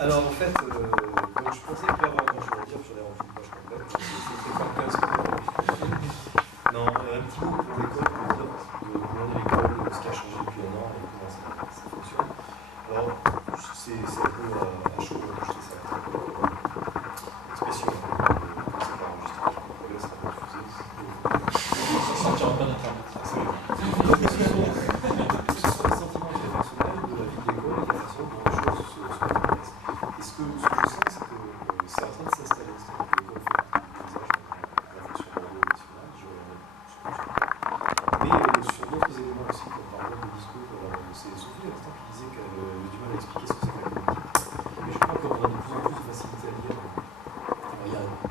Alors en fait, donc, je pensais pas avoir grand chose à dire, j'en ai rendu une page complète, c'était pas 15 Non, un petit mot pour l'école, pour dire de l'école, ce qui a changé depuis un an et comment ça fonctionne. Alors, c'est un peu à chaud, je sais ça, expression, c'est pas enregistré, je laisse un peu diffuser. Ça ne sortira pas d'internet. Que ce soit les sentiments personnels de la vie de l'école et de la façon dont les choses se passent. Et ce que je sens, c'est que c'est en train de s'installer, c'est-à-dire que l'école fait partie du paysage, la fonction Bordeaux nationale, mais sur d'autres éléments aussi, comme par exemple le discours, c'est Sophie à l'instant qui disait qu'elle avait du mal à expliquer ce que c'est que la politique. Mais je crois qu'on a de plus en plus de facilité à lire.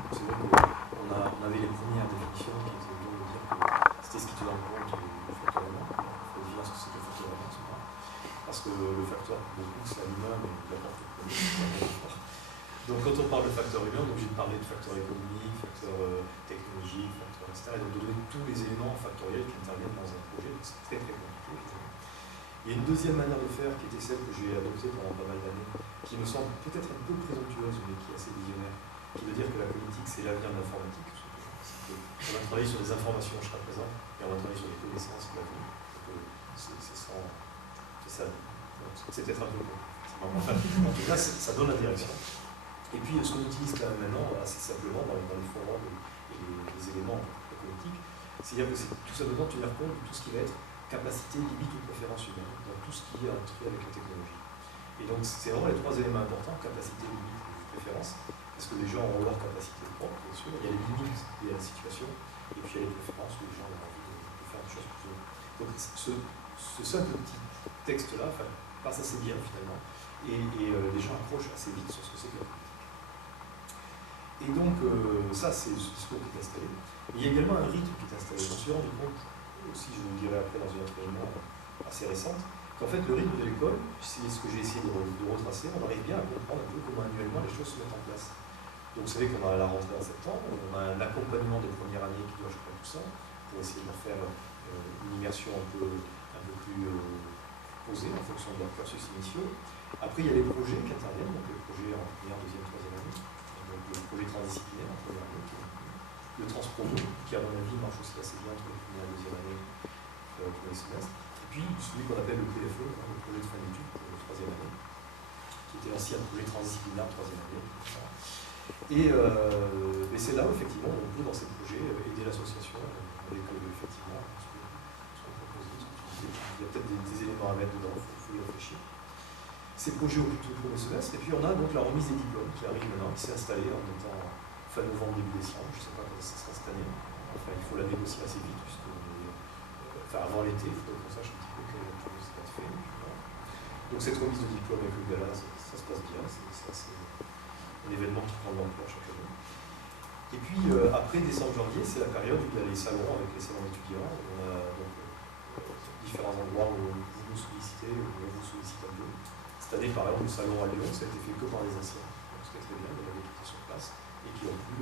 C'est vrai qu'on avait les premières définitions qui étaient de dire que c'était ce qui tenait en compte du facteur humain. Il faut définir ce que c'est que le facteur humain, c'est pas. Parce que le facteur, beaucoup, c'est l'humain, mais il apporte le premier. Donc quand on parle de facteur humain, on est obligé de parler de facteur économique, facteur technologique, facteur etc. Et donc de donner tous les éléments factoriels qui interviennent dans un projet. Donc c'est très très compliqué. Il y a une deuxième manière de faire qui était celle que j'ai adoptée pendant pas mal d'années, qui me semble peut-être un peu présomptueuse, mais qui est assez visionnaire, qui veut dire que la politique c'est l'avenir de l'informatique. On va travailler sur des informations jusqu'à présent, et on va travailler sur les connaissances de l'avenir. C'est ça. C'est peut-être un peu con. Enfin, en tout cas, ça donne la direction. Et puis, ce qu'on utilise quand même maintenant, assez simplement, dans les forums et les éléments politiques, c'est-à-dire que c'est tout simplement tenir compte de tout ce qui va être capacité, limite ou préférence humaine, dans tout ce qui est un trait avec la technologie. Et donc, c'est vraiment les trois éléments importants, capacité, limite et préférence, parce que les gens ont leur capacité propre, bien sûr, il y a les limites liées à la situation, et puis il y a les préférences où les gens ont envie de faire des choses plus. Donc, ce simple petit texte-là passe assez bien, finalement, et les gens accrochent assez vite sur ce que c'est que la politique. Et donc, ça, c'est ce discours qui est installé. Mais il y a également un rythme qui est installé. On s'est rendu compte, aussi je vous le dirai après dans une autre réunion assez récente, qu'en fait, le rythme de l'école, c'est ce que j'ai essayé de retracer, on arrive bien à comprendre un peu comment annuellement les choses se mettent en place. Donc, vous savez qu'on a la rentrée en septembre, on a un accompagnement de première année qui doit changer tout ça, pour essayer de leur faire une immersion un peu plus posée en fonction de leurs cursus initiaux. Après, il y a les projets qui interviennent, donc les projets en première, deuxième, troisième année, donc le projet transdisciplinaire en première année, le transpromo, qui à mon avis marche aussi assez bien entre la première et la deuxième année, premier semestre, et puis celui qu'on appelle le PFE, le projet de fin d'études pour la troisième année, qui était aussi un projet transdisciplinaire en troisième année. Et c'est là où effectivement on peut dans ces projets aider l'association avec effectivement ce qu'on propose. Il y a peut-être des éléments à mettre dedans, il faut y réfléchir. Ces projets au plus tôt premier semestre, et puis on a donc la remise des diplômes qui arrive maintenant, qui s'est installée en étant fin novembre, début décembre, je ne sais pas quand ça sera cette année, enfin il faut la négocier assez vite, puisque avant l'été, il faut qu'on sache un petit peu quel chose va être fait. Donc cette remise de diplôme avec le gala, ça se passe bien, c'est un événement qui prend de l'ampleur chaque année. Et puis après décembre-janvier, c'est la période où il y a les salons avec les salons étudiants, on a donc différents endroits où vous nous sollicitez, où on vous sollicite un peu. Cette année, par exemple, le salon à Lyon, ça a été fait que par les anciens, donc c'était très bien, il y avait qui étaient sur place et qui ont pu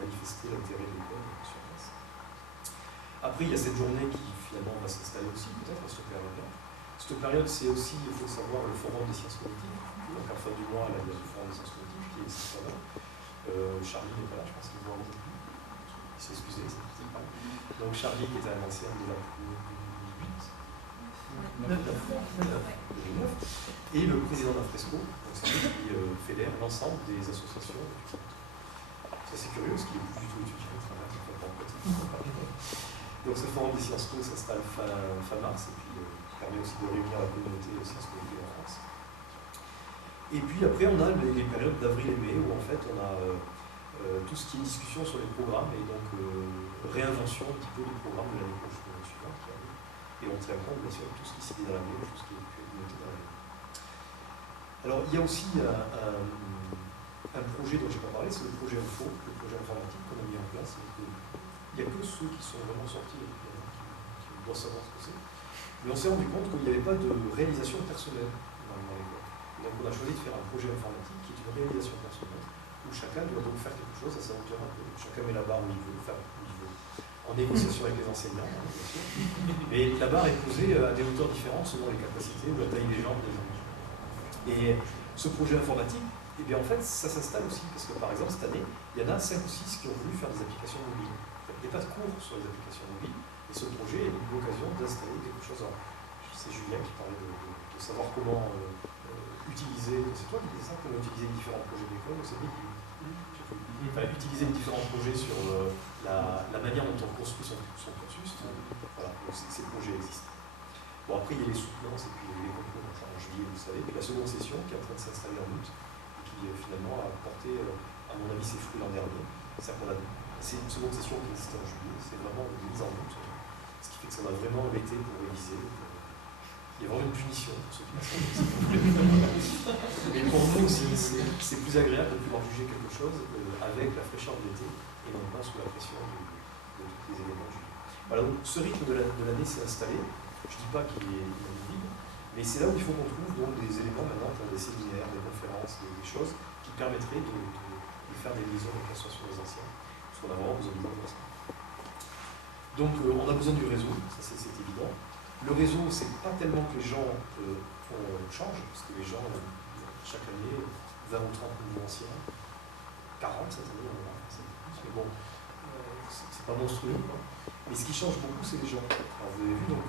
manifester l'intérêt de l'école sur place. Après, il y a cette journée qui finalement va s'installer aussi, peut-être à cette période-là. Cette période, c'est aussi, il faut savoir, le forum des sciences cognitives. Donc à la fin du mois, là, il y a le forum des sciences cognitives qui est ici là. Charlie n'est pas là, je pense qu'il ne voit plus. Il s'est excusé, c'est petit pas. Donc Charlie, qui était un ancien de la 2009, et le président d'Afresco, c'est lui qui fédère l'ensemble des associations étudiantes. Ça c'est curieux, parce qu'il n'est plus du tout étudiant, il travaille en fait. Donc ce forum des sciences co s'installe fin mars, et puis permet aussi de réunir la communauté des sciences co en France. Et puis après on a les périodes d'avril et mai, où en fait on a tout ce qui est discussion sur les programmes, et donc réinvention un petit peu du programme de l'année suivante qui arrive. Et on tient compte bien sûr de tout ce qui s'est dit dans l'année, tout ce qui est noté dans l'année. Alors il y a aussi un projet dont je n'ai pas parlé, c'est le projet Info, le projet informatique qu'on a mis en place. Il n'y a que ceux qui sont vraiment sortis depuis un an qui doivent savoir ce que c'est. Mais on s'est rendu compte qu'il n'y avait pas de réalisation personnelle dans l'école. Donc on a choisi de faire un projet informatique qui est une réalisation personnelle, où chacun doit donc faire quelque chose à sa hauteur un peu. Chacun met la barre où il veut, enfin où il veut, en négociation avec les enseignants, bien sûr. Mais la barre est posée à des hauteurs différentes selon les capacités ou la taille des jambes des gens. Et ce projet informatique, eh bien en fait, ça s'installe aussi, parce que par exemple, cette année, il y en a 5 ou 6 qui ont voulu faire des applications mobiles. Il n'y a pas de cours sur les applications mobiles, et ce projet est l'occasion d'installer quelque chose. C'est Julien qui parlait de savoir comment utiliser, c'est toi qui disais ça, comment utiliser différents projets d'école, c'est lui qui... utiliser les différents projets sur la manière dont on construit son cursus. Voilà, donc ces projets existent. Bon, après, il y a les soutenances et puis les concours en juillet, vous savez. Puis la seconde session qui est en train de s'installer en août et qui finalement a porté, à mon avis, ses fruits l'an dernier. C'est une seconde session qui existe en juillet, c'est vraiment une mise en août. Ce qui fait que ça va vraiment l'été pour réviser. Il y a vraiment une punition pour ceux qui mais pour nous aussi, c'est plus agréable de pouvoir juger quelque chose avec la fraîcheur de l'été et non pas sous la pression de tous les éléments juillet. Voilà, donc ce rythme de l'année s'est installé. Je ne dis pas qu'il est inamovible, mais c'est là où il faut qu'on trouve donc des éléments maintenant pour des séminaires, des conférences, des choses qui permettraient de faire des liaisons avec l'association des anciens, parce qu'on a vraiment besoin de ça. Donc on a besoin du réseau, ça c'est évident. Le réseau, c'est pas tellement que les gens changent, parce que les gens, chaque année, 20 ou 30 nouveaux anciens, 40 cette année, on verra, mais bon, c'est pas monstrueux, quoi. Mais ce qui change beaucoup, c'est les gens. Alors vous avez vu, donc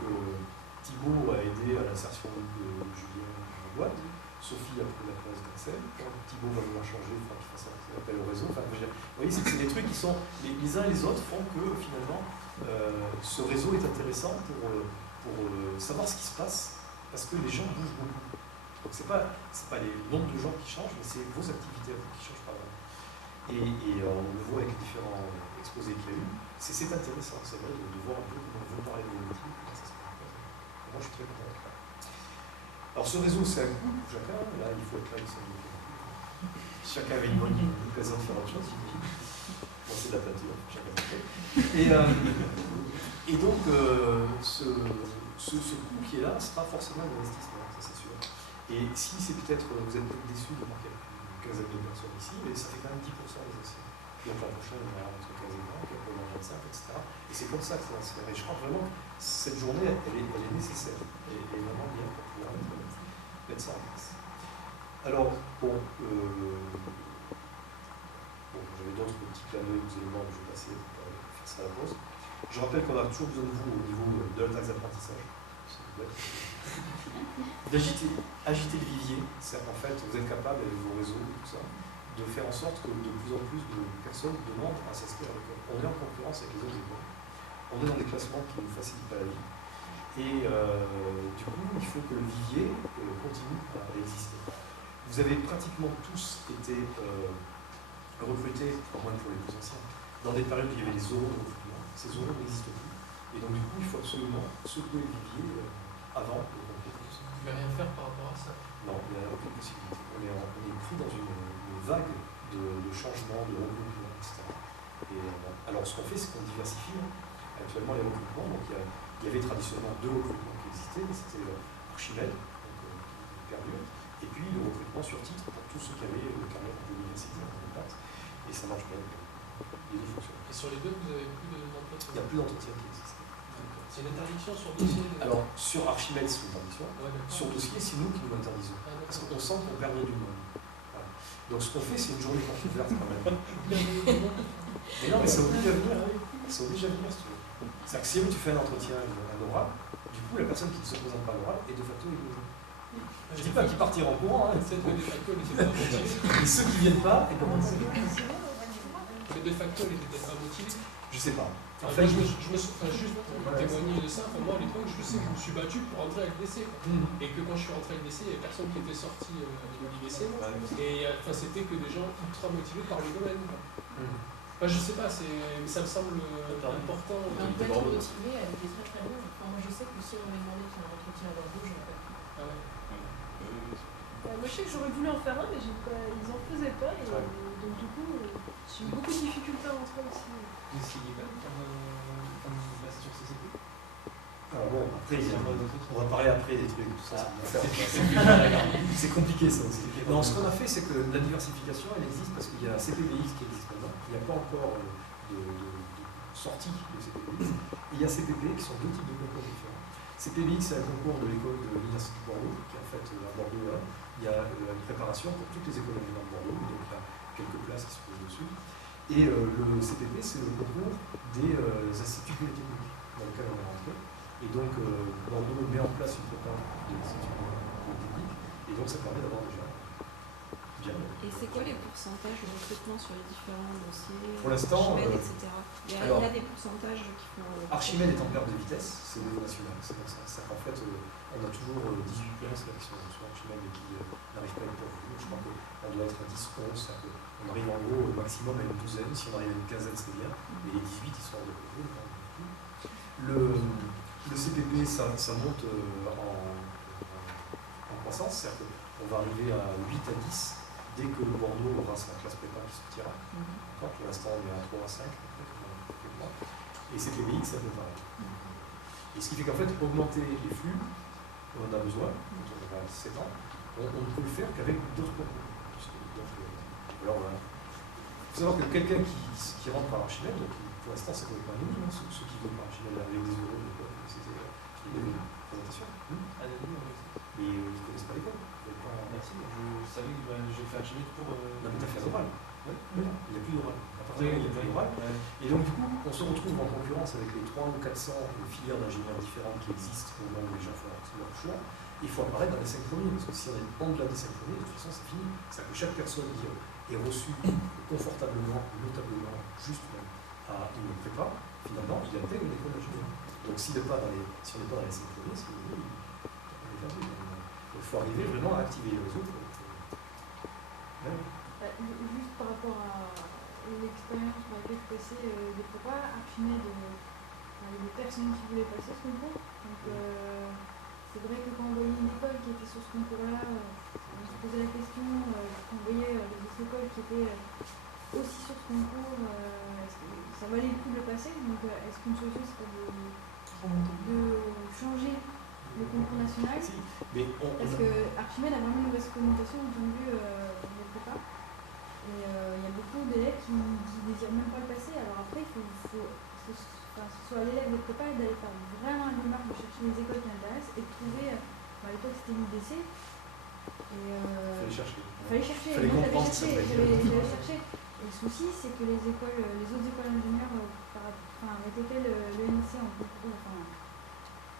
Thibaut a aidé à l'insertion de Julien en boîte, Sophie a pris la place d'Axel, Thibaut va vouloir changer, il faudra qu'il fasse un appel au réseau. Enfin, vous voyez, c'est des trucs qui sont, les uns et les autres font que finalement, ce réseau est intéressant pour savoir ce qui se passe, parce que les gens bougent beaucoup. Donc c'est pas les nombres de gens qui changent, mais c'est vos activités qui changent pas vraiment. Et on le voit avec les différents exposés qu'il y a eu, c'est intéressant, c'est vrai, de voir un peu comment vous parlez de vos métiers, comment ça se passe. Moi je suis très content. Alors ce réseau, c'est un coût pour chacun, là il faut être là, chacun avait une bonne occasion de faire autre chose, j'imagine. Bon, c'est de la peinture, chacun fait. Et donc, ce coût qui est là, ce n'est pas forcément un investissement, ça c'est sûr. Et si c'est peut-être, vous êtes peut-être déçus de voir qu'il y a une quinzaine de personnes ici, mais ça fait quand même 10% des anciens. Donc l'an prochain, on va entre 15 et 20, puis après on va 25, etc. Et c'est comme ça que ça va se faire. Et je crois vraiment que cette journée, elle est nécessaire. Et vraiment bien pour pouvoir mettre ça en place. Alors, bon, j'avais d'autres petits clins d'œil, des éléments, je vais passer pour faire ça à la pause. Je rappelle qu'on a toujours besoin de vous au niveau de la taxe d'apprentissage. Agiter le vivier, c'est-à-dire qu'en fait, vous êtes capable, avec vos réseaux et tout ça, de faire en sorte que de plus en plus de personnes demandent à s'inscrire à l'école. On est en concurrence avec les autres écoles. On est dans des classements qui ne nous facilitent pas la vie. Et du coup, il faut que le vivier continue à exister. Vous avez pratiquement tous été recrutés, au moins pour les plus anciens, dans des périodes où il y avait des euros de recrutement. Ces euros n'existent plus. Et donc, du coup, il faut absolument secouer le vivier avant de compléter. Vous ne pouvez rien faire par rapport à ça? Non, il n'y a aucune possibilité. On est pris dans une vague de changements, de regroupements, etc. Et, alors, ce qu'on fait, c'est qu'on diversifie actuellement les recrutements. Donc, il y avait traditionnellement 2 recrutements qui existaient. C'était Archimède, donc perdure, et puis le recrutement sur titre pour tous ceux qui avaient le carrière de l'université en contact. Et ça marche bien. Les 2 fonctionnent. Et sur les 2, vous n'avez plus d'entretien? Il n'y a plus d'entretien qui existe. C'est une interdiction sur dossier? Alors, sur Archimède, c'est une interdiction. Ouais, sur dossier, c'est nous qui nous l'interdisons. Parce qu'on sent qu'on perd du monde. Voilà. Donc, ce qu'on fait, c'est une journée porte ouverte quand même. Mais non, mais ça oblige à venir. Ça oblige à venir, si tu veux. C'est-à-dire que si tu fais un entretien, un oral, du coup, la personne qui ne se présente pas à l'oral est de facto élogée. Je ne dis pas qu'ils partiront en courant. Hein. C'est de facto, elle n'était pas motivée. Et ceux qui ne viennent pas, et comment c'est? Mais de facto, elle n'était pas motivée. Je sais pas. En fait, juste pour témoigner de ça, moi à l'époque, je sais que je me suis battu pour rentrer avec l'essai. Et que quand je suis rentré avec l'essai, il n'y avait personne qui était sorti de l'IVC. Et c'était que des gens ultra motivés par le domaine. Enfin, je sais pas, ça me semble important. On peut être motivé, elle était très très bien. Enfin, moi je sais que si on m'avait demandé de faire un entretien à l'embauche, j'aurais pas pu. Ah ouais. Moi je sais que j'aurais voulu en faire un, mais ils en faisaient pas. Et donc du coup, j'ai eu beaucoup de difficultés à rentrer aussi. Qu'est-ce qui est comme la session CCP? Alors bon, après, on va parler après des trucs, tout ça. C'est compliqué ça aussi. Non, ce qu'on a fait, c'est que la diversification, elle existe parce qu'il y a CPBX qui existe maintenant. Il n'y a pas encore de sortie de CPBX. Et il y a CPP qui sont 2 types de concours différents. CPBX, c'est un concours de l'école de l'Université de Bordeaux, qui est en fait à Bordeaux, il y a une préparation pour toutes les écoles d'ingénieurs de Bordeaux, donc il y a quelques places qui se posent dessus. Et le CPP, c'est le concours des instituts polytechniques dans lequel on est rentré. Et donc, Bordeaux met en place une prépa des instituts polytechniques, et donc ça permet d'avoir déjà bien. Et c'est quoi les pourcentages de recrutement sur les différents dossiers? Pour l'instant, Archimède, etc. Il y a des pourcentages qui font. Archimède est en perte de vitesse, c'est au niveau national. C'est comme ça. C'est qu'en fait, on a toujours 18 places là, qui sont sur Archimède et qui n'arrivent pas à être pourvues. Je crois qu'on doit être à 10, 11. On arrive en gros au maximum à une douzaine. Si on arrive à une quinzaine, c'est bien. Mais les 18, ils sont hors de concours. Le CPP, ça monte en croissance. C'est-à-dire qu'on va arriver à 8 à 10 dès que Bordeaux aura sa classe prépa qui sortira. Pour l'instant, on est à 3 à 5. Et c'est les BX, ça peut pareil. Et ce qui fait qu'en fait, augmenter les flux, on en a besoin, quand on aura 7 ans, on ne peut le faire qu'avec d'autres concours. Alors voilà. Il faut savoir que quelqu'un qui rentre par Archimède, donc pour l'instant c'est complètement anonyme, ceux qui veulent par Archimède avec des euros, c'était une présentation. Anonyme, oui. Mais ils ne connaissent pas l'école. Merci, je savais que j'ai fait Archimède pour. Non, mais tu as fait l'oral. Oui, il n'y a plus d'oral. À partir du moment où il n'y a plus d'oral. Et donc, du coup, on se retrouve en concurrence avec les 300 ou 400 filières d'ingénieurs différentes qui existent au moment où les gens font leur choix. Il faut apparaître dans les 5 premiers, parce que si on est en delà des 5 premiers, de toute façon, c'est fini. C'est-à-dire que chaque personne qui est reçue confortablement, notablement, juste même, à une prépa, finalement, il intègre une école d'ingénieur. Donc, si on n'est pas dans les 5 premiers, c'est on est perdu. Il faut arriver vraiment à activer les autres. Juste par rapport à l'expérience par laquelle je passais des prépas, Archimède, il y avait des personnes qui voulaient passer ce concours. Donc c'est vrai que quand on voyait une école qui était sur ce concours-là, on se posait la question, quand on voyait les autres écoles qui étaient aussi sur ce concours, est-ce que ça valait le coup de le passer? Donc est-ce qu'une solution c'est pas de changer le concours national? Si, mais parce que Archimède a vraiment une mauvaise connotation en termes de les prépas. Et il y a beaucoup d'élèves qui ne désirent même pas le passer. Alors après, il faut que ce soit à l'élève de prépa d'aller faire vraiment une démarche de chercher les écoles qui l'intéressent et de trouver, à l'époque c'était l'IDC. il fallait chercher. Fallait chercher. Fallait Moi comprendre j'avais cherché. Et le souci, c'est que les autres écoles d'ingénieurs, avec lesquelles l'ENC en concours,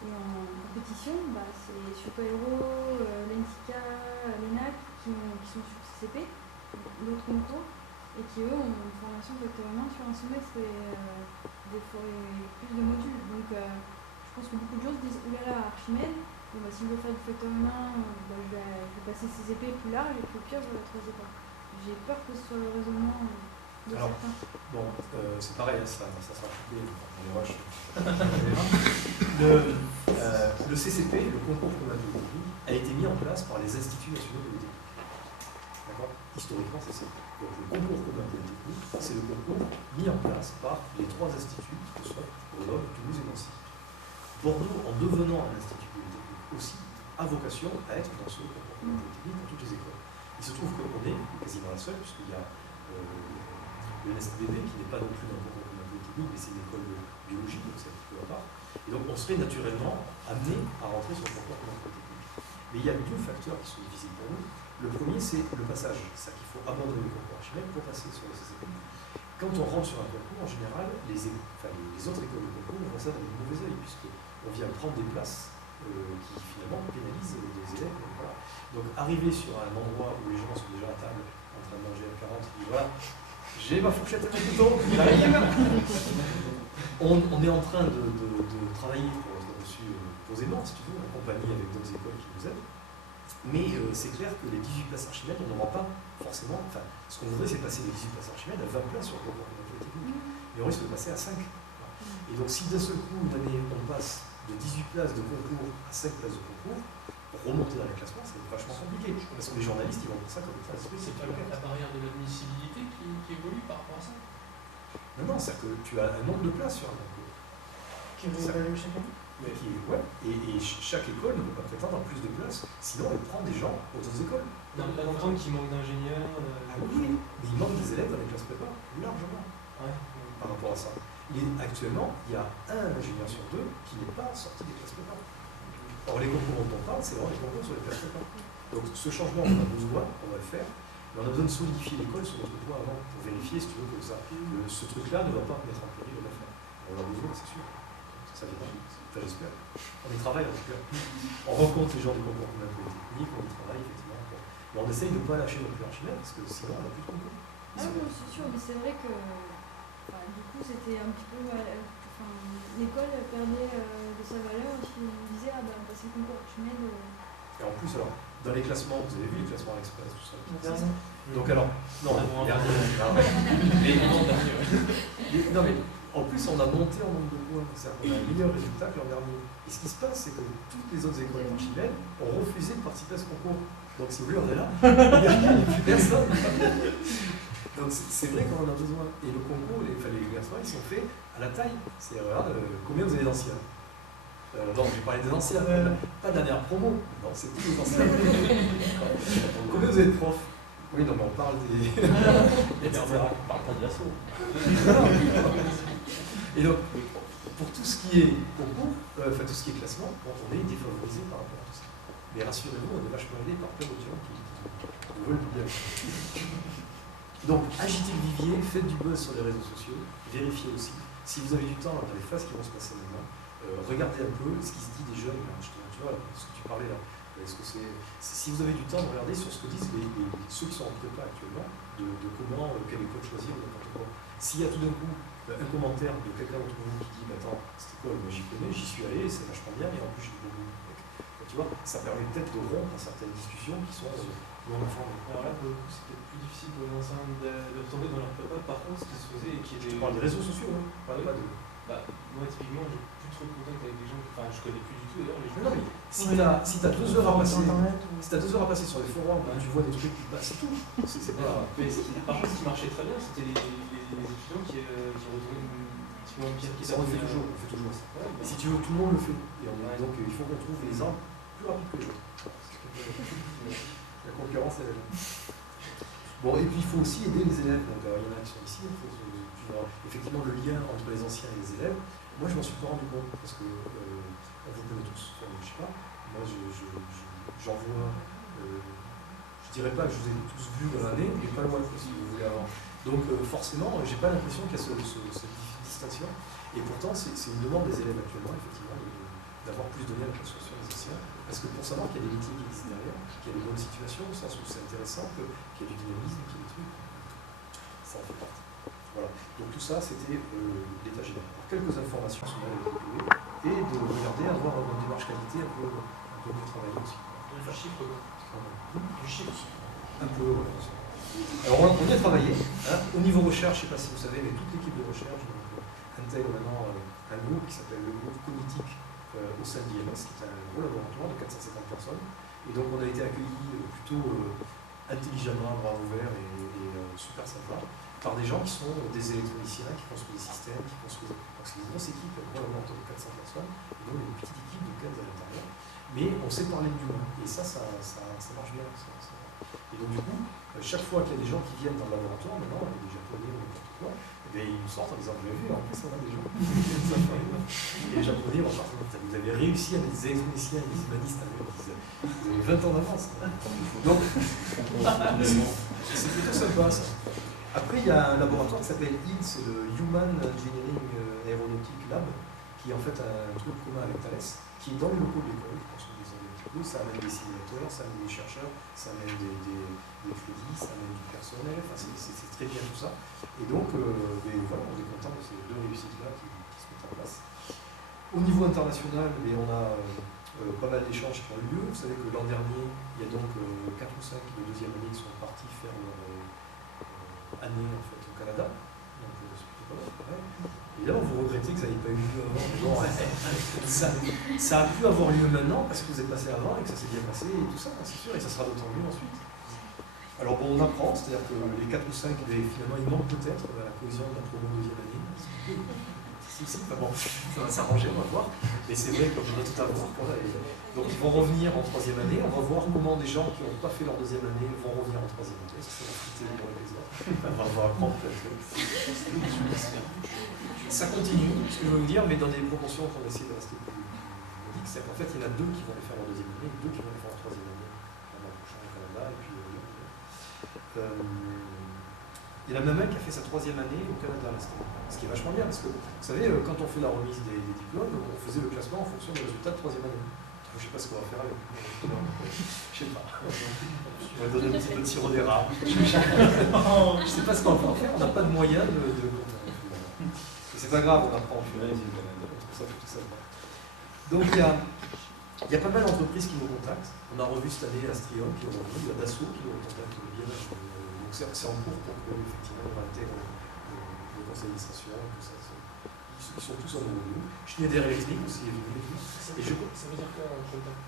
et en compétition, c'est Super-Héros, l'ENSICA, l'ENAC qui sont sur CCP, d'autres concours, et qui eux ont une formation factoryement sur un semestre et plus de modules. Donc je pense que beaucoup de gens se disent oulala, Archimède, si je veux faire du factoryement, je vais passer CCP plus large et puis au pire je vais la troisième pas. J'ai peur que ce soit le raisonnement de certains. Bon, c'est pareil, ça sera coupé dans les roches. Le CCP, le concours commun de technique, a été mis en place par les instituts nationaux de technique. D'accord? Historiquement, c'est ça. Donc le concours commun de technique, c'est le concours mis en place par les 3 instituts, que ce soit Grenoble, Toulouse et Nancy. Bordeaux, en devenant un institut polytechnique aussi, a vocation à être dans ce concours commun de technique pour toutes les écoles. Il se trouve qu'on est quasiment la seule, puisqu'il y a le NSTBB, qui n'est pas non plus dans le concours commun de technique, mais c'est une école de biologie, donc c'est un petit peu à part. Et donc on serait naturellement amené à rentrer sur le concours commun de technique. Mais il y a 2 facteurs qui sont difficiles pour nous. Le premier, c'est le passage. C'est-à-dire qu'il faut abandonner le concours Archimède pour passer sur le CCP. Quand on rentre sur un concours, en général, les autres écoles de concours vont ça avec un mauvais œil, puisqu'on vient prendre des places qui finalement pénalisent les élèves. Donc, voilà. Donc arriver sur un endroit où les gens sont déjà à table en train de manger à 40, et puis voilà, j'ai ma fourchette et mon couteau, j'arrive. On est en train de travailler pour être reçu posément, si tu veux, en compagnie avec d'autres écoles qui nous aident. Mais c'est clair que les 18 places Archimède, on n'aura pas forcément. Enfin, ce qu'on voudrait, c'est passer les 18 places Archimède à 20 places sur le concours technique. Mais on risque de passer à 5. Et donc, si d'un seul coup, une année, on passe de 18 places de concours à 5 places de concours, pour remonter dans les classements, c'est vachement compliqué. Parce que les journalistes, ils vont pour ça comme ça. C'est pas la barrière de l'admissibilité qui évolue par rapport à ça? Non, c'est-à-dire que tu as un nombre de places sur un concours. Qui est réévalué chaque année? Et chaque école ne peut pas prétendre à plus de places, sinon elle prend des gens aux autres écoles. Non, mais entendre qu'il manque d'ingénieurs. Oui, mais il manque des élèves dans les classes prépa, largement, par rapport à ça. Actuellement, il y a un ingénieur sur 2 qui n'est pas sorti des classes prépa. Or, les concours dont on parle, c'est vraiment les concours sur les classes prépa. Donc ce changement, on a besoin, on va le faire, mais on a besoin de solidifier l'école sur notre point avant, pour vérifier, si tu veux, que ce truc-là ne va pas mettre en péril l'affaire. On a besoin, c'est sûr. Ça dépend, je l'espère. On y travaille en tout cas. On rencontre les gens des comportements techniques, on y travaille effectivement. Mais on essaye de ne pas lâcher notre cœur chimère, parce que sinon on n'a plus de concours. Ah non, c'est sûr, mais c'est vrai que du coup c'était un petit peu l'école perdait de sa valeur si on disait ah ben c'est le concours Archimède. Et en plus alors, dans les classements, vous avez vu les classements à l'Express, tout ça. Donc alors, non, mais en plus on a monté en nombre de points, c'est-à-dire qu'on a un meilleur résultat que l'an dernier. Et ce qui se passe, c'est que toutes les autres écoles d'Archimède ont refusé de participer à ce concours. Donc si vous voulez, on est là, il n'y a plus personne. Donc c'est vrai qu'on en a besoin. Et le concours, les classements, ils sont faits à la taille. C'est combien vous avez d'anciens non, je vais parler des anciens, pas de la dernière promo. Non, c'est tous les anciens. Combien vous avez de profs? Oui, non, mais on parle des... etc. On parle pas de l'assaut. Et donc, pour tout ce qui est concours, tout ce qui est classement, on est défavorisé par rapport à tout ça. Mais rassurez-vous, on est vachement aidé par plein d'autres gens qui veulent du bien. Donc, agitez le vivier, faites du buzz sur les réseaux sociaux, vérifiez aussi. Si vous avez du temps, dans les phases qui vont se passer maintenant, regardez un peu ce qui se dit des jeunes, tu vois, ce que tu parlais là. Si vous avez du temps, regardez sur ce que disent ceux qui sont en prépa actuellement, de comment, quelle école choisir ou n'importe quoi. S'il y a tout d'un coup un commentaire de quelqu'un d'entre vous qui dit attends, cette école, moi j'y connais, j'y suis allé, c'est vachement bien, et en plus j'ai beaucoup. Tu vois, ça permet peut-être de rompre certaines discussions qui sont non informées. Alors là, pour le coup, c'est peut-être plus difficile pour les enseignants de tomber dans leur prépa. Par contre, ce qui se faisait et qui est Je parle des réseaux sociaux, hein. Pas de... moi, typiquement, j'ai plus trop de contact avec des gens, enfin, je connais plus du tout d'ailleurs les gens. Non, mais si t'as 2 heures à passer, sur les forums, tu vois des trucs qui passent, c'est tout. C'est pas... Mais par contre, ce qui marchait très bien, c'était les étudiants qui retournaient un petit peu en pire. Ça, on le fait toujours ça. Ouais, et si tu veux, tout le monde le fait. Et donc, il faut qu'on trouve les armes plus rapides que les autres. La concurrence, elle est là. Bon, et puis il faut aussi aider les élèves. Donc, il y en a qui sont ici, effectivement, le lien entre les anciens et les élèves. Moi, je m'en suis pas rendu compte parce que on vous connaît tous. Enfin, je sais pas. Moi, j'en vois. Je dirais pas que je vous ai tous vus dans l'année, mais pas loin si vous voulez avant. Donc, forcément, j'ai pas l'impression qu'il y a cette distinction. Et pourtant, c'est une demande des élèves actuellement, effectivement, d'avoir plus de liens avec l'association des anciens. Parce que pour savoir qu'il y a des métiers qui existent derrière, qu'il y a des bonnes situations, au sens où c'est intéressant, qu'il y a du dynamisme, qu'il y a des trucs. Ça en fait partie. Voilà. Donc tout ça, c'était l'état général. Quelques informations sur la LPE et de regarder, avoir une démarche qualité un peu mieux travaillée aussi. Du chiffre, quoi. Du chiffre. Un peu, ouais. Alors on y a travaillé. Hein. Au niveau recherche, je ne sais pas si vous savez, mais toute l'équipe de recherche intègre maintenant un groupe qui s'appelle le groupe Cognitique au sein de l'IMS, qui est un gros laboratoire de 450 personnes. Et donc on a été accueillis plutôt intelligemment, bras ouverts et super sympa, par des gens qui sont des électroniciens, qui construisent des systèmes, qui construisent... Donc c'est une grosse équipe, un gros laboratoire de 400 personnes, et donc une petite équipe de 15 à l'intérieur. Mais on sait parler d'humain, et ça marche bien. Et donc du coup, chaque fois qu'il y a des gens qui viennent dans le laboratoire, maintenant, des japonais ou n'importe quoi, ils nous sortent en disant, vous avez vu, en plus on a des gens. Et les japonais vont partir, vous avez réussi à mettre des électroniciens et des humanistes avec eux, vous avez 20 ans d'avance. Donc, c'est plutôt sympa ça. Après, il y a un laboratoire qui s'appelle HIL, c'est le Human Engineering Aeronautic Lab, qui est en fait un truc commun avec Thales, qui est dans les locaux de l'école, je pense que vous avez un peu, ça amène des simulateurs, ça amène des chercheurs, ça amène des crédits, ça amène du personnel, enfin, c'est très bien tout ça. Et donc, voilà, on est content de ces deux réussites-là qui se mettent en place. Au niveau international, on a pas mal d'échanges qui ont eu lieu. Vous savez que l'an dernier, il y a donc 4 ou 5 de deuxième année qui sont partis faire leur année en fait, au Canada. Donc, c'est plutôt pas mal. Ouais. Et là, vous regrettez que ça n'ait pas eu lieu avant. Mais bon, ça a pu avoir lieu maintenant parce que vous êtes passé avant et que ça s'est bien passé et tout ça, c'est sûr, et ça sera d'autant mieux ensuite. Alors bon, on apprend, c'est-à-dire que les 4 ou 5, finalement, il manque peut-être à la cohésion de la promo deuxième année. Bon, ça va s'arranger, on va voir. Mais c'est vrai qu'on a tout à voir. Donc ils vont revenir en troisième année. On va voir comment des gens qui n'ont pas fait leur deuxième année vont revenir en troisième année. Ça va coûter pour les plaisirs. On va apprendre plein de trucs. Ça continue, ce que je veux vous dire, mais dans des proportions qu'on essaie de rester plus modiques. C'est qu'en fait, il y en a 2 qui vont les faire leur deuxième année et 2 qui vont les faire en troisième année. il y en a même un qui a fait sa 3e année au Canada, là, ce qui est vachement bien, parce que vous savez, quand on fait la remise des diplômes, on faisait le classement en fonction des résultats de 3e année. Je ne sais pas ce qu'on va faire avec. Je ne sais pas. On va donner un petit peu de sirop d'érable. Je ne sais pas ce qu'on va en faire, on n'a pas de moyens de... C'est pas grave, on apprend. Donc il y a pas mal d'entreprises qui nous contactent. On a revu cette année Astrium qui est revenu, il y a Dassault qui nous contacte bien. Donc c'est en cours pour que effectivement on intègre le conseil d'administration, tout ça. Ils sont tous en nous. Schneider Electric aussi est venu. Ça veut dire quoi un contact?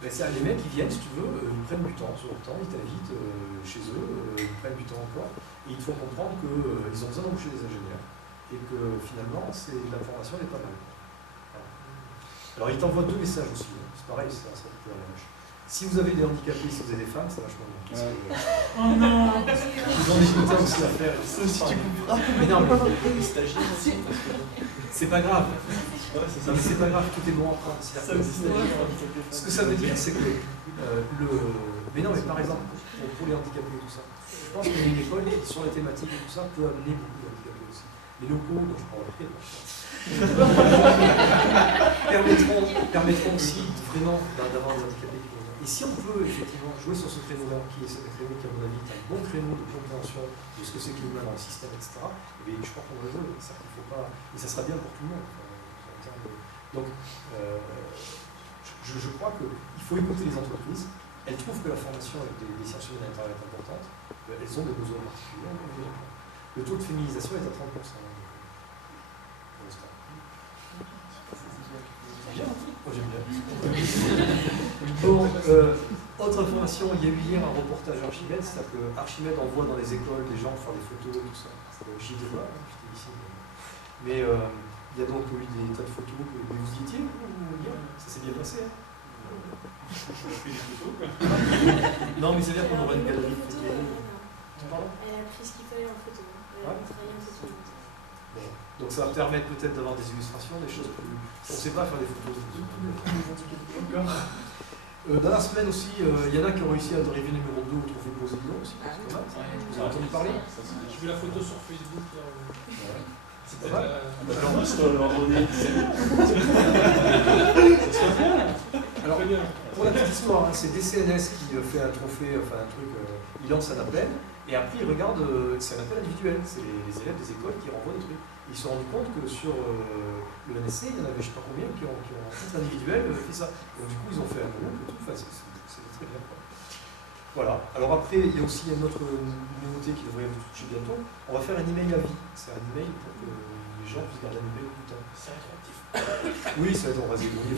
Les mecs qui viennent, si tu veux, ils prennent du temps sur le temps, ils t'invitent chez eux, ils prennent du temps encore, et ils te font comprendre qu'ils ont besoin d'embaucher des ingénieurs, et que finalement, la formation est pas mal. Voilà. Alors ils t'envoient 2 messages aussi, hein. C'est pareil, ça peut aller à la. Si vous avez des handicapés, si vous avez des femmes, c'est vachement bien. Parce que, Oh non! ils ont des quotas aussi à faire. Ça aussi, tu comprends. Mais non, mais Les stagiaires aussi. c'est pas grave. Ouais, c'est ça. Non, mais c'est pas grave, tout est bon à prendre. Ça aussi, Ce que ça veut dire, c'est que mais non, mais par exemple, pour les handicapés et tout ça, je pense qu'il y a une école qui, sur les thématiques et tout ça, peut amener beaucoup de handicapés aussi. Les locaux, dont je parlerai, permettront aussi vraiment d'avoir des handicapés qui vont venir. Et si on peut effectivement jouer sur ce créneau-là, qui est un créneau qui, à mon avis, est un bon créneau de compréhension de ce que c'est que l'humain dans le système, etc., et je crois qu'on va jouer. Ça, il faut pas, et ça sera bien pour tout le monde. Donc, je crois qu'il faut écouter les entreprises. Elles trouvent que la formation avec des sciences humaines est importante. Elles ont des besoins particuliers. Le taux de féminisation est à 30%. Bien, moi j'aime bien. Bon, autre information, il y a eu hier un reportage Archimède, c'est-à-dire que Archimède envoie dans les écoles des gens faire des photos et tout ça. J'y étais pas, j'étais ici. Mais il y a donc eu des tas de photos. Mais vous y étiez, ça s'est bien passé. Hein. Non, mais c'est-à-dire qu'on aura une galerie de photos. Pardon ? Elle a pris ce qu'il fallait en photo. Elle a travaillé en photo. Bon. Donc ça va permettre peut-être d'avoir des illustrations, des choses plus... On ne sait pas faire des photos. Dans la semaine aussi, il y en a qui ont réussi à arriver numéro 2 au trophée Poséidon aussi. C'est pas mal. Vous avez entendu parler ? J'ai vu la photo sur Facebook. C'est pas mal. Alors, pour la petite histoire, hein, c'est DCNS qui fait un trophée, enfin un truc, il lance un appel, et après il regarde, c'est un appel individuel, c'est les élèves des écoles qui renvoient des trucs. Ils se sont rendus compte que sur le NSC, il y en avait je ne sais pas combien qui ont en titre individuel fait ça. Donc du coup, ils ont fait un groupe et tout, enfin, c'est très bien. Quoi. Voilà. Alors après, il y a aussi une autre nouveauté qui devrait vous toucher bientôt. On va faire un email à vie. C'est un email pour que les gens puissent garder un email tout le temps. C'est interactif. Oui, ça va être, on va se débrouiller.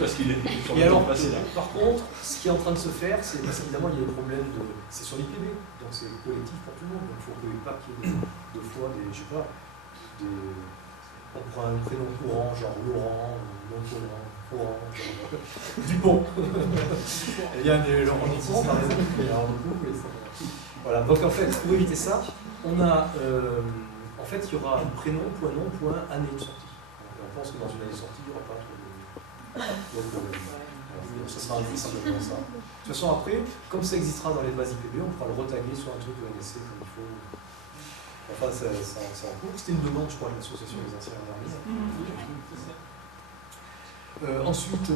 Parce qu'il est Et alors, par contre, ce qui est en train de se faire, c'est parce qu'évidemment, il y a des problèmes de. C'est sur l'IPB, donc c'est collectif pour tout le monde. Donc il faut qu'il n'y ait pas qu'il y ait deux fois des. Je sais pas. On prend un prénom courant, genre Laurent, ou non courant, genre. Dupont. Il y a des gens Dupont, par exemple, alors du coup, voilà. Donc en fait, pour éviter ça, on a. En fait, il y aura prénom, point nom, point année de sortie. Et on pense que dans une année de sortie, il n'y aura pas trop de. Ça sera un peu simplement ça. De toute façon, après, comme ça existera dans les bases IPB, on pourra le retaguer sur un truc ENSC comme il faut. Enfin, c'est en cours. C'était une demande, je crois, de l'association des anciens armées. Ensuite,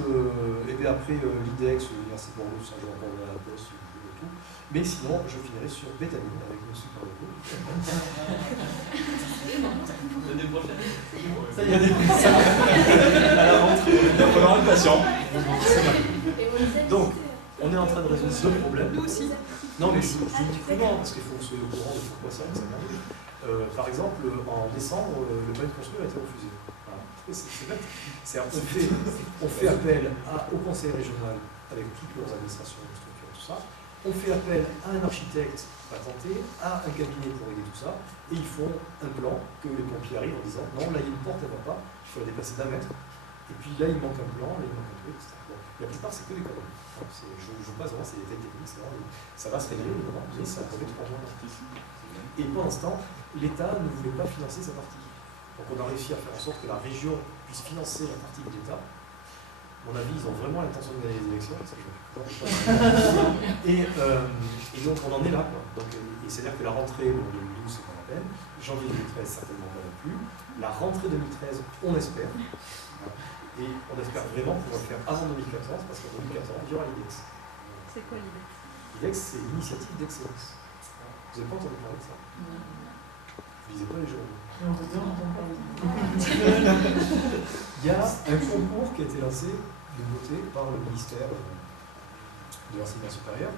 et bien après, l'IDEX, l'Université de Bordeaux, ça je vais encore à la poste et tout. Mais sinon, je finirai sur Béthanie avec nos super locaux. L'année prochaine. Ça y est, À la rentrée. Il va falloir être patient. Donc, on est en train de résoudre deux problèmes. Nous aussi. Non, mais je vous dis comment, parce qu'il faut que vous soyez au courant de pourquoi ça arrive. Par exemple, en décembre, le bail de construire a été refusé. Voilà. C'est bête. On fait appel au conseil régional avec toutes leurs administrations, structures, tout ça. On fait appel à un architecte patenté, à un cabinet pour aider tout ça, et ils font un plan que les pompiers arrivent en disant non, là il y a une porte, elle ne va pas, il faut la dépasser d'1 mètre, et puis là il manque un plan, là il manque un truc, etc. Bon, la plupart c'est que des conneries. Je vous passe vraiment, c'est des détails techniques, ça va se régler, mais ça prend 3 mois. Et pendant ce temps, l'État ne voulait pas financer sa partie. Donc on a réussi à faire en sorte que la région puisse financer la partie de l'État. À mon avis, ils ont vraiment l'intention de gagner les élections. Ça, Et donc on en est là, quoi. Donc, et c'est-à-dire que la rentrée 2012, c'est qu'on appelle, janvier 2013, certainement pas non plus. La rentrée 2013, on espère. Et on espère vraiment pouvoir le faire avant 2014, parce qu'en 2014, il y aura l'IDEX. C'est quoi l'idée? L'IDEX, c'est l'initiative d'excellence. Vous n'avez pas entendu parler de ça? Vous lisez pas les journaux. Il y a un concours qui a été lancé de nouveauté par le ministère de l'enseignement supérieur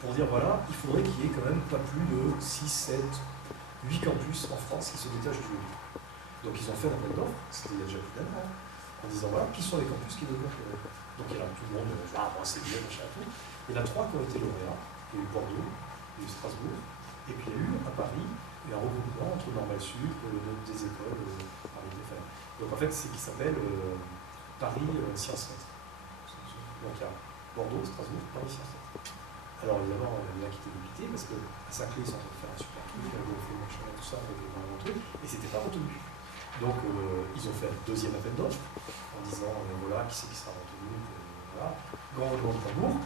pour dire voilà, il faudrait qu'il y ait quand même pas plus de 6, 7, 8 campus en France qui se détachent du web. Donc ils ont fait un appel d'offres, c'était il y a déjà plus d'un an, en disant voilà, qui sont les campus qui développent le web. Donc il y a tout le monde, moi c'est bien, machin, tout. Il y en a 3 qui ont été lauréats, il y a eu Bordeaux, il y a eu Strasbourg, et puis il y a eu à Paris un regroupement entre Normal Sup, des écoles, Paris TFR. Donc en fait, c'est qui s'appelle Paris Sciences Lettres. Donc il y a Bordeaux, Strasbourg, Paris Sciences Lettres. Alors évidemment, il a quitté l'unité parce qu'à Saclay, ils sont en train de faire un super truc, ils ont fait machin et tout ça, avec énormément de trucs, et c'était pas retenu. Donc ils ont fait un deuxième appel d'offres en disant voilà, qui c'est qui sera retenu, voilà, grand roulement de tambour.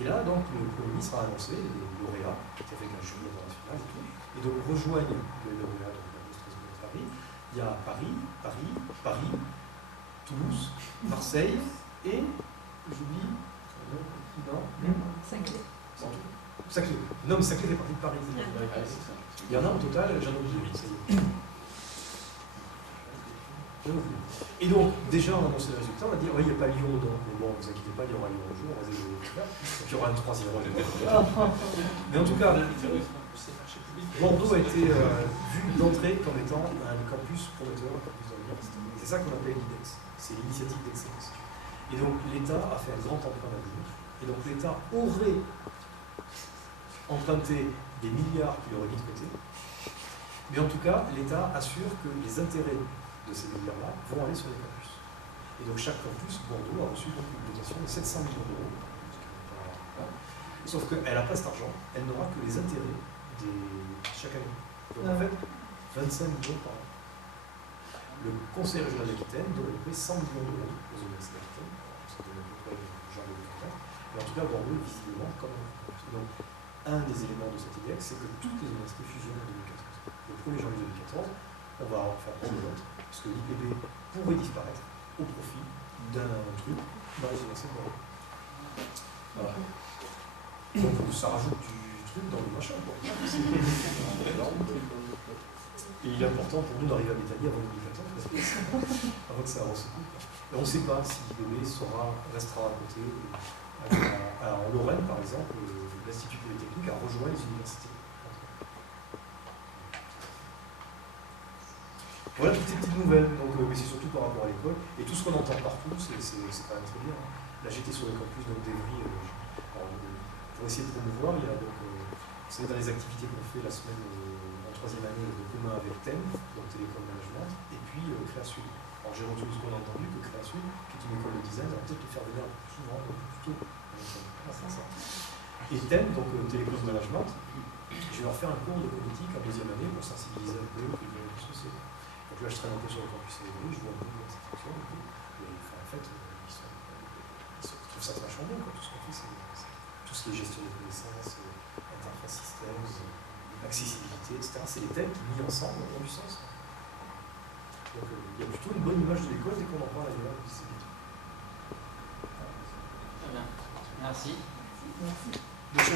Et là, donc, le Premier ministre a annoncé les lauréats, qui étaient avec un jury international et tout. Et donc, rejoignent les lauréats de Strasbourg et Paris. Il y a Paris, Toulouse, Marseille et, j'oublie, non Saclay. Saclay. Non, mais Saclay fait partie de Paris. Il y en a au total, j'en ai oublié 8, ça y est. Et donc, déjà, on a annoncé le résultat, on a dit, oui, il n'y a pas Lyon dedans. Mais bon, ne vous inquiétez pas, il y aura Lyon un jour, on va essayer de le faire. Donc, il y aura une 3e rôle. Mais en tout cas, Bordeaux a été vu d'entrée comme étant un campus prometteur, un campus d'avenir, etc. C'est ça qu'on appelle l'IDEX, c'est l'initiative d'excellence. Et donc, l'État a fait un grand emprunt d'avenir. Et donc, l'État aurait emprunté des milliards qu'il aurait mis de côté. Mais en tout cas, l'État assure que les intérêts de ces milliards-là vont aller sur les campus. Et donc chaque campus, Bordeaux, a reçu donc une dotation de 700 millions d'euros. Sauf qu'elle n'a pas cet argent, elle n'aura que les intérêts chaque année. Donc en fait, 25 millions par an. Le Conseil régional d'Aquitaine développait 100 millions d'euros aux universités d'Aquitaine. Ça donne à peu près le genre de 2004. Mais en tout cas, Bordeaux est visiblement comme un campus. Donc, un des éléments de cette IDEX, c'est que toutes les universités fusionnent en 2014. Le 1er janvier 2014, on va en faire une autre, parce que l'IPB pourrait disparaître au profit d'un truc dans les universités de Bordeaux. Voilà. Donc ça rajoute du truc dans le machin. Quoi. Et il est important pour nous d'arriver à Béthanie avant 2014, avant que ça re-secoue. Et on ne sait pas si l'IPB restera à côté. En Lorraine, par exemple, l'Institut Polytechnique a rejoint les universités. Voilà toutes ces petites nouvelles, donc, mais c'est surtout par rapport à l'école. Et tout ce qu'on entend partout, c'est quand même très bien. Là, j'étais sur le campus d'Evry, pour essayer de promouvoir, il y a donc, c'est dans les activités qu'on fait la semaine en 3e année de commun avec TEM, donc Télécom Management, et puis Créasud. Alors j'ai retenu ce qu'on a entendu, que Créasud, qui est une école de design, va peut-être le faire venir un peu plus souvent, un peu plus tôt. Et TEM, donc Télécom Management, je vais leur faire un cours de politique en 2e année pour sensibiliser un peu ce que c'est. Donc là, je traîne un peu sur le campus Évry, je vois un peu comment ça fonctionne. Et en fait, ils trouvent ça vachement bien. Tout ce qu'on fait, c'est tout ce qui est gestion des connaissances, interface système, accessibilité, etc. C'est les thèmes qui, mis ensemble, ont du sens. Donc il y a plutôt une bonne image de l'école dès qu'on en parle ailleurs. Très bien. Merci. Merci.